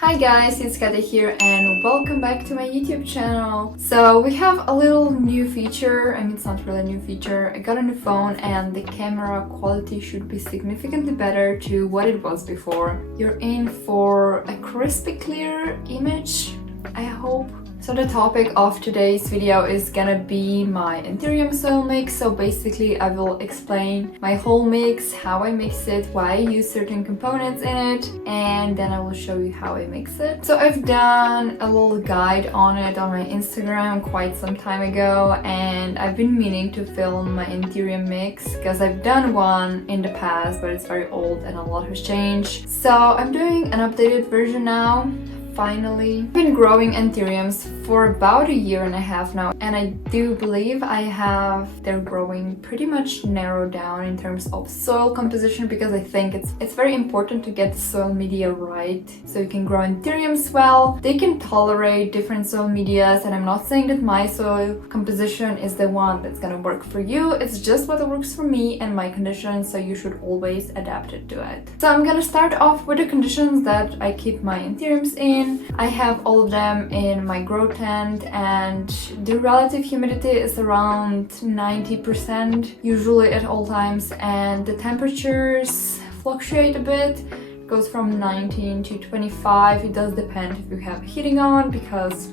Hi guys, it's Kata here and welcome back to my YouTube channel. So we have a little new feature. I mean, it's not really a new feature. I got a new phone and the camera quality should be significantly better to what it was before. You're in for a crispy clear image, I hope. So the topic of today's video is gonna be my Anthurium soil mix. So basically I will explain my whole mix, how I mix it, why I use certain components in it, and then I will show you how I mix it. So I've done a little guide on it on my Instagram quite some time ago, and I've been meaning to film my Anthurium mix because I've done one in the past, but it's very old and a lot has changed. So I'm doing an updated version now. Finally. I've been growing Anthuriums for about a year and a half now, and I do believe I have their growing pretty much narrowed down in terms of soil composition, because I think it's very important to get the soil media right so you can grow Anthuriums well. They can tolerate different soil medias, and I'm not saying that my soil composition is the one that's gonna work for you. It's just what works for me and my conditions, so you should always adapt it to it. So I'm gonna start off with the conditions that I keep my Anthuriums in. I have all of them in my grow tent, and the relative humidity is around 90% usually at all times, and the temperatures fluctuate a bit. It goes from 19 to 25. It does depend if you have heating on because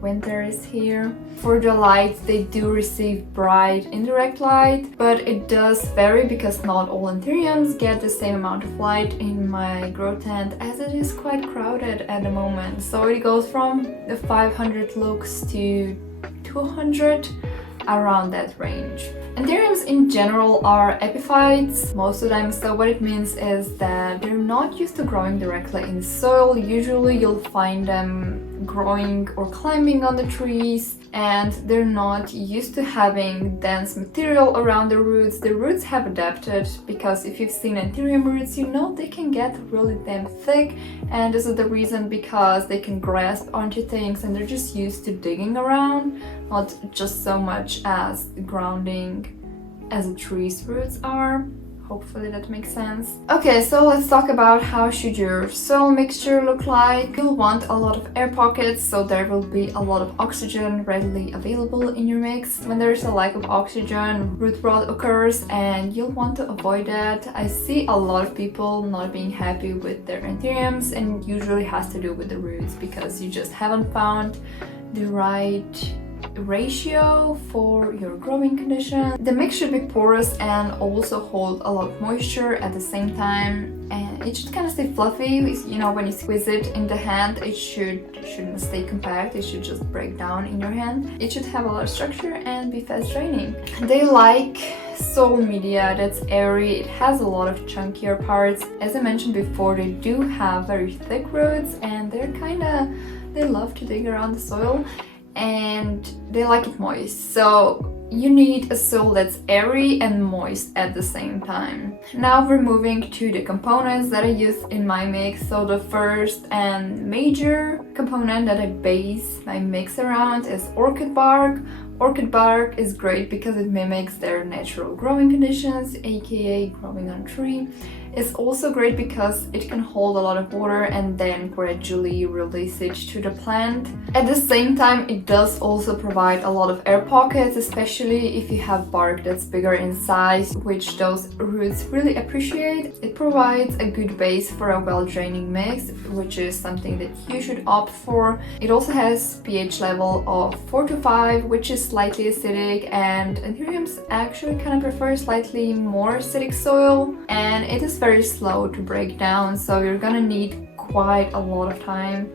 winter is here. For the light, they do receive bright indirect light, but it does vary because not all Anthuriums get the same amount of light in my grow tent, as it is quite crowded at the moment. So it goes from the 500 lux to 200, around that range. Anthuriums in general are epiphytes most of the time, so what it means is that they're not used to growing directly in soil. Usually you'll find them growing or climbing on the trees, and they're not used to having dense material around the roots. The roots have adapted because if you've seen Anthurium roots, you know they can get really damn thick, and this is the reason because they can grasp onto things and they're just used to digging around, not just so much as grounding as a tree's roots are. Hopefully that makes sense. Okay, so let's talk about how should your soil mixture look like. You'll want a lot of air pockets, so there will be a lot of oxygen readily available in your mix. When there's a lack of oxygen, root rot occurs, and you'll want to avoid that. I see a lot of people not being happy with their Anthuriums, and usually has to do with the roots because you just haven't found the right ratio for your growing condition. The mix should be porous and also hold a lot of moisture at the same time, and it should kind of stay fluffy. You know, when you squeeze it in the hand, it shouldn't stay compact. It should just break down in your hand. It should have a lot of structure and be fast draining. They like soil media that's airy. It has a lot of chunkier parts. As I mentioned before, they do have very thick roots, and they love to dig around the soil, and they like it moist. So you need a soil that's airy and moist at the same time. Now we're moving to the components that I use in my mix. So the first and major component that I base my mix around is orchid bark. Orchid bark is great because it mimics their natural growing conditions, aka growing on tree. It's also great because it can hold a lot of water and then gradually release it to the plant. At the same time, it does also provide a lot of air pockets, especially if you have bark that's bigger in size, which those roots really appreciate. It provides a good base for a well-draining mix, which is something that you should opt for. It also has pH level of 4 to 5, which is slightly acidic, and Anthuriums actually kind of prefer slightly more acidic soil, and it is very slow to break down, so you're gonna need quite a lot of time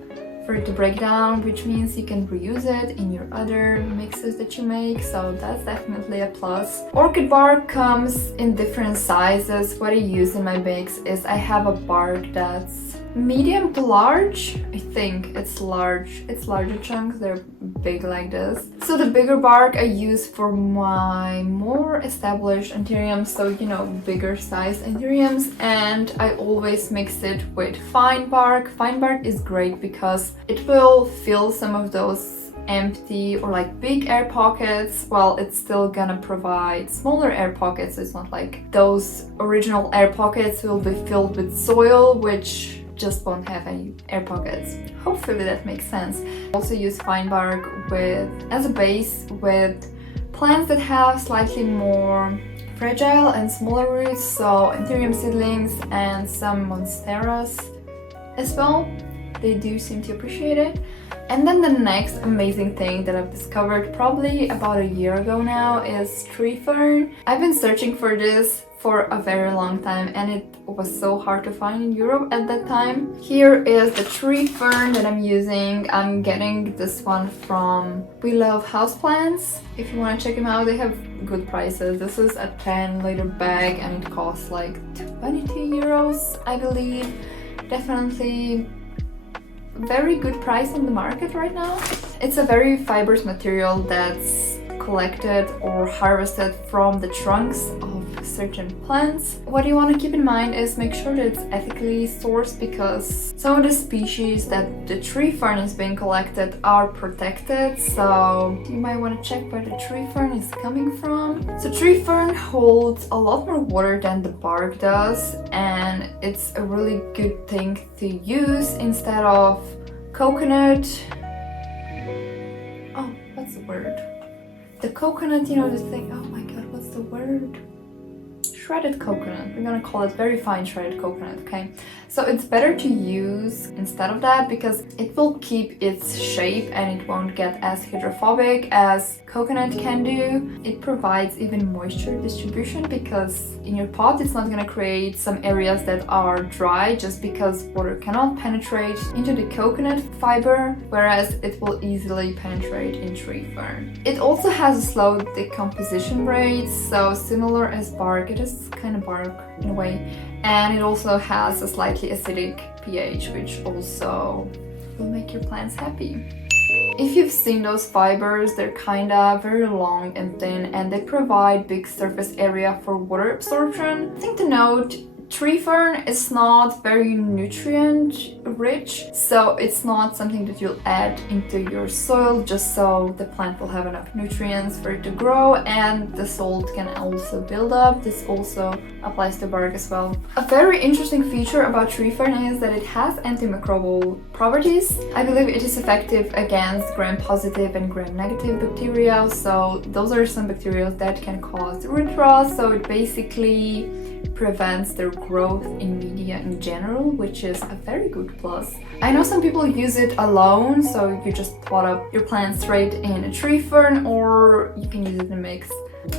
for it to break down, which means you can reuse it in your other mixes that you make, so that's definitely a plus. Orchid bark comes in different sizes. What I use in my mix is I have a bark that's medium to large. I think it's large. It's larger chunks, they're big like this. So the bigger bark I use for my more established Anthuriums, so you know, bigger size Anthuriums, and I always mix it with fine bark. Fine bark is great because it will fill some of those empty or like big air pockets, while it's still gonna provide smaller air pockets. It's not like those original air pockets will be filled with soil, which just won't have any air pockets. Hopefully that makes sense. Also use fine bark as a base with plants that have slightly more fragile and smaller roots, so Anthurium seedlings and some monsteras as well. They do seem to appreciate it. And then the next amazing thing that I've discovered probably about a year ago now is tree fern. I've been searching for this for a very long time and it was so hard to find in Europe at that time. Here is the tree fern that I'm using. I'm getting this one from We Love Houseplants. If you want to check them out, they have good prices. This is a 10-liter bag and it costs like 22 euros, I believe. Definitely very good price on the market right now. It's a very fibrous material that's collected or harvested from the trunks of certain plants. What you want to keep in mind is make sure that it's ethically sourced, because some of the species that the tree fern is being collected are protected, so you might want to check where the tree fern is coming from. So tree fern holds a lot more water than the bark does, and it's a really good thing to use instead of coconut. Oh, what's the word? The coconut, you know, the thing, oh my god, what's the word? Shredded coconut. We're gonna call it very fine shredded coconut, okay? So it's better to use instead of that because it will keep its shape and it won't get as hydrophobic as coconut can do. It provides even moisture distribution because in your pot it's not gonna create some areas that are dry just because water cannot penetrate into the coconut fiber, whereas it will easily penetrate in tree fern. It also has a slow decomposition rate, so similar as bark, it is kind of bark in a way, and it also has a slightly acidic pH, which also will make your plants happy. If you've seen those fibers, they're kinda very long and thin and they provide big surface area for water absorption. Thing to note, tree fern is not very nutrient rich, so it's not something that you'll add into your soil just so the plant will have enough nutrients for it to grow and the salt can also build up. This also applies to bark as well. A very interesting feature about tree fern is that it has antimicrobial properties. I believe it is effective against gram-positive and gram-negative bacteria, so those are some bacteria that can cause root rot, so it basically prevents their growth in media in general, which is a very good plus. I know some people use it alone, so you just pot up your plant straight in a tree fern, or you can use it in a mix.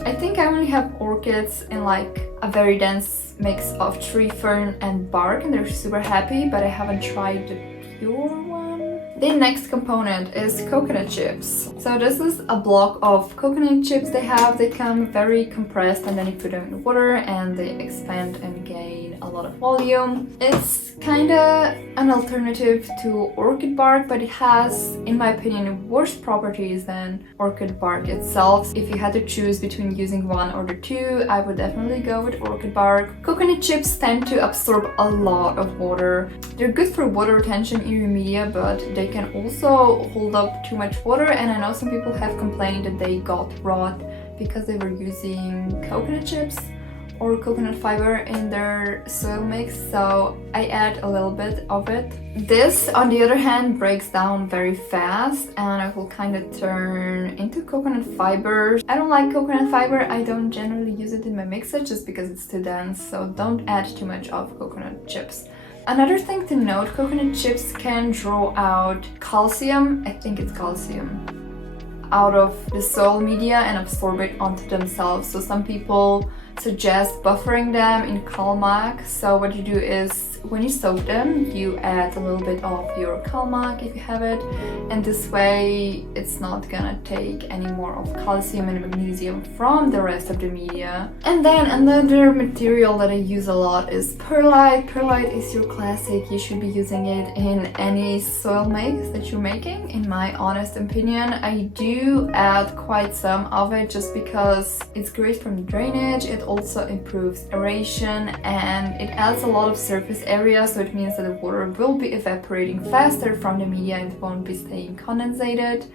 I think I only have orchids in like a very dense mix of tree fern and bark and they're super happy, but I haven't tried the pure one. The next component is coconut chips. So this is a block of coconut chips they come very compressed and then you put them in water and they expand and gain a lot of volume. It's kinda an alternative to orchid bark, but it has, in my opinion, worse properties than orchid bark itself. If you had to choose between using one or the two, I would definitely go with orchid bark. Coconut chips tend to absorb a lot of water. They're good for water retention in your media, but they can also hold up too much water, and I know some people have complained that they got rot because they were using coconut chips or coconut fiber in their soil mix, so I add a little bit of it. This, on the other hand, breaks down very fast and it will kind of turn into coconut fiber. I don't like coconut fiber, I don't generally use it in my mixer just because it's too dense, so don't add too much of coconut chips. Another thing to note, coconut chips can draw out calcium, I think it's calcium, out of the soil media and absorb it onto themselves. So some people suggest buffering them in Calmac. So what you do is when you soak them, you add a little bit of your Calmac if you have it, and this way it's not gonna take any more of calcium and magnesium from the rest of the media. And then another material that I use a lot is perlite. Perlite is your classic. You should be using it in any soil mix that you're making, in my honest opinion. I do add quite some of it just because it's great from the drainage. It also improves aeration and it adds a lot of surface area, so it means that the water will be evaporating faster from the media and it won't be staying condensated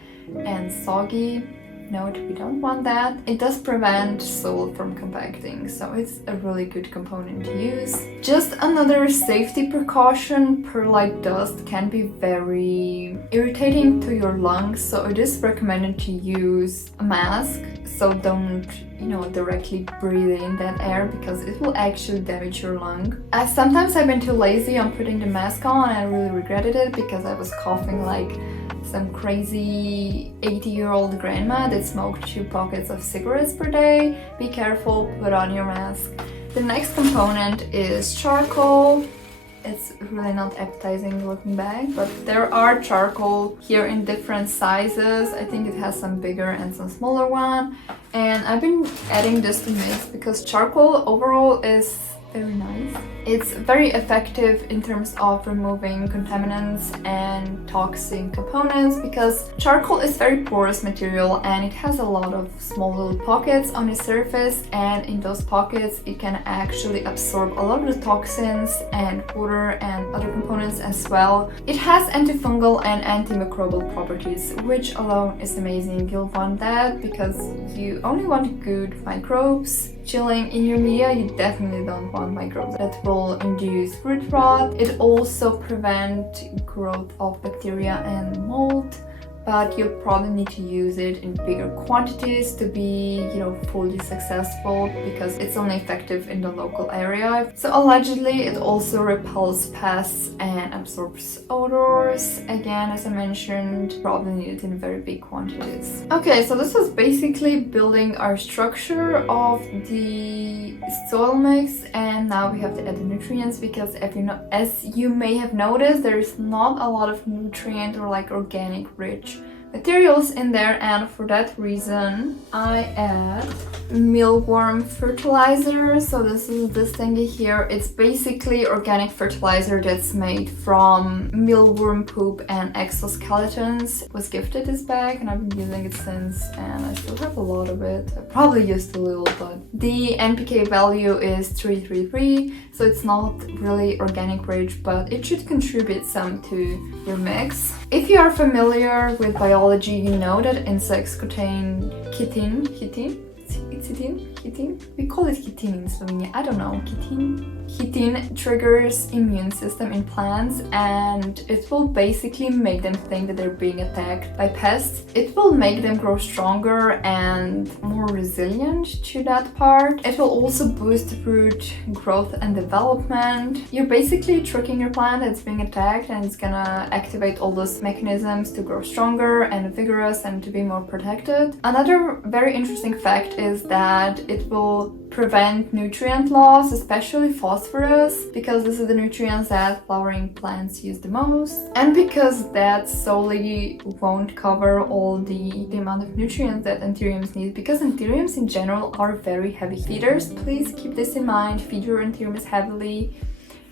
and soggy. note, we don't want that. It does prevent soil from compacting, so it's a really good component to use. Just another safety precaution, perlite dust can be very irritating to your lungs, so it is recommended to use a mask, so don't directly breathe in that air because it will actually damage your lung. Sometimes I've been too lazy on putting the mask on and I really regretted it because I was coughing like some crazy 80-year-old grandma that smoked 2 pockets of cigarettes per day. Be careful, put on your mask. The next component is charcoal. It's really not appetizing looking bag, but there are charcoal here in different sizes. I think it has some bigger and some smaller one. And I've been adding this to mix because charcoal overall is very nice. It's very effective in terms of removing contaminants and toxic components because charcoal is very porous material and it has a lot of small little pockets on its surface, and in those pockets it can actually absorb a lot of the toxins and water and other components as well. It has antifungal and antimicrobial properties, which alone is amazing. You'll want that because you only want good microbes chilling in your media. You definitely don't want microbes that will induce root rot. It also prevents growth of bacteria and mold, but you'll probably need to use it in bigger quantities to be, fully successful because it's only effective in the local area. So allegedly it also repels pests and absorbs odors. Again, as I mentioned, probably need it in very big quantities. Okay, so this was basically building our structure of the soil mix, and now we have to add the nutrients because as you may have noticed, there is not a lot of nutrient or like organic rich materials in there, and for that reason I add mealworm fertilizer. So this is this thingy here. It's basically organic fertilizer that's made from mealworm poop and exoskeletons. I was gifted this bag and I've been using it since, and I still have a lot of it. I probably used a little, but the NPK value is 333, so it's not really organic rich, but it should contribute some to your mix. If you are familiar with biology, you know that insects contain chitin. We call it chitin in Slovenia. I don't know. Chitin triggers immune system in plants, and it will basically make them think that they're being attacked by pests. It will make them grow stronger and more resilient to that part. It will also boost root growth and development. You're basically tricking your plant that's being attacked, and it's gonna activate all those mechanisms to grow stronger and vigorous and to be more protected. Another very interesting fact is that it will prevent nutrient loss, especially phosphorus, because this is the nutrients that flowering plants use the most, and because that solely won't cover all the amount of nutrients that anthuriums need, because anthuriums in general are very heavy feeders. Please keep this in mind. Feed your anthuriums heavily.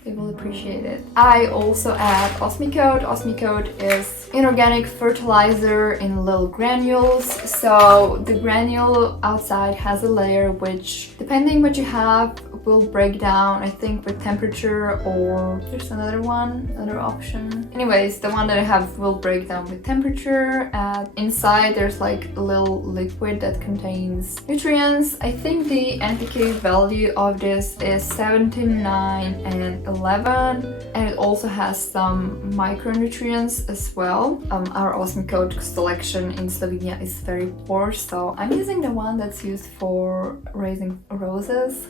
They will appreciate it. I also add osmicote. Osmicote is inorganic fertilizer in little granules. So the granule outside has a layer which, depending what you have, will break down, I think, with temperature, or there's another option. Anyways, the one that I have will break down with temperature. Inside there's like a little liquid that contains nutrients. I think the NPK value of this is 79 and 11, and it also has some micronutrients as well. Our osmicote selection in Slovenia is very poor, so I'm using the one that's used for raising roses.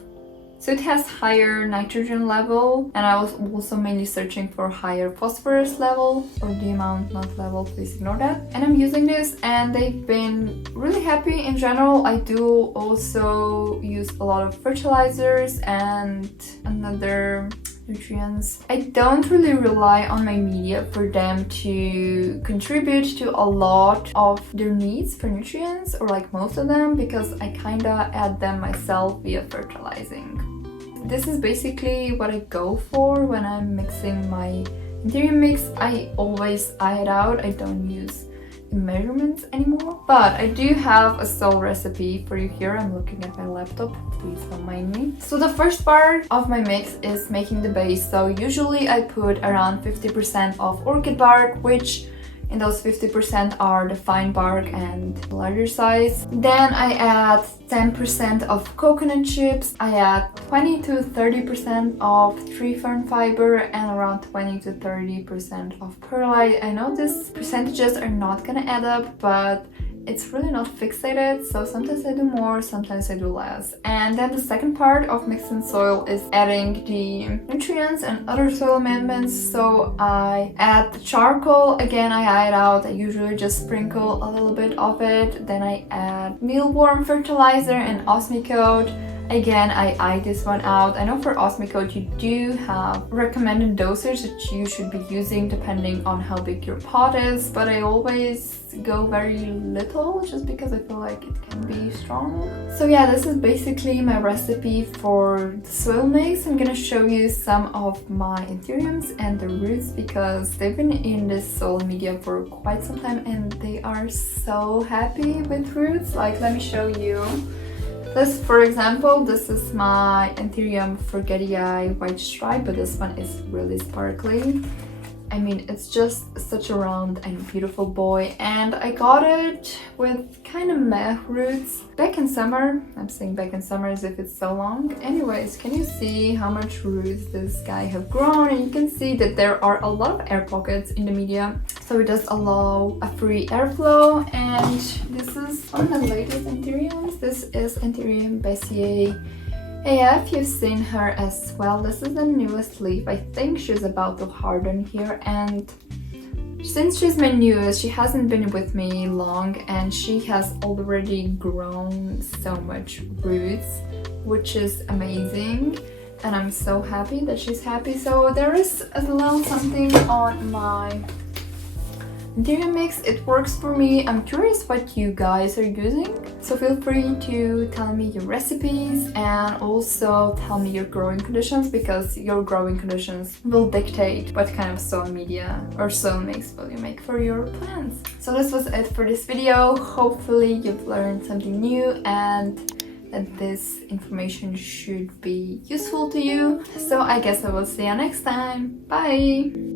So it has higher nitrogen level, and I was also mainly searching for higher phosphorus level, or the amount, not level, please ignore that. And I'm using this and they've been really happy in general. I do also use a lot of fertilizers and another nutrients. I don't really rely on my media for them to contribute to a lot of their needs for nutrients, or like most of them, because I kinda add them myself via fertilizing. This is basically what I go for when I'm mixing my anthurium mix. I always eye it out. I don't use the measurements anymore, but I do have a sole recipe for you here. I'm looking at my laptop, please don't mind me. So the first part of my mix is making the base. So usually I put around 50% of orchid bark, which and those 50% are the fine bark and larger size. Then I add 10% of coconut chips, I add 20 to 30% of tree fern fiber, and around 20 to 30% of perlite. I know these percentages are not gonna add up, but it's really not fixated, so sometimes I do more, sometimes I do less. And then the second part of mixing soil is adding the nutrients and other soil amendments. So I add the charcoal, again I eye it out, I usually just sprinkle a little bit of it. Then I add mealworm fertilizer and osmocote. Again, I eye this one out. I know for osmocote you do have recommended dosage that you should be using depending on how big your pot is, but I always go very little just because I feel like it can be strong. So yeah, this is basically my recipe for the soil mix. I'm gonna show you some of my anthuriums and the roots because they've been in this soil media for quite some time and they are so happy with roots. Like, let me show you. This, for example, this is my Anthurium forgetii white stripe, but this one is really sparkly. I mean, it's just such a round and beautiful boy, and I got it with kind of meh roots back in summer. I'm saying back in summer as if it's so long. Anyways, can you see how much roots this guy have grown? And you can see that there are a lot of air pockets in the media, so it does allow a free airflow. And this is one of the latest Anthuriums. This is Anthurium Bessier AF. You've seen her as well. This is the newest leaf. I think she's about to harden here, and since she's my newest, she hasn't been with me long and she has already grown so much roots, which is amazing, and I'm so happy that she's happy. So there is a little something on my Anthurium mix. It works for me. I'm curious what you guys are using, so feel free to tell me your recipes and also tell me your growing conditions, because your growing conditions will dictate what kind of soil media or soil mix will you make for your plants. So this was it for this video. Hopefully you've learned something new and that this information should be useful to you. So I guess I will see you next time. Bye!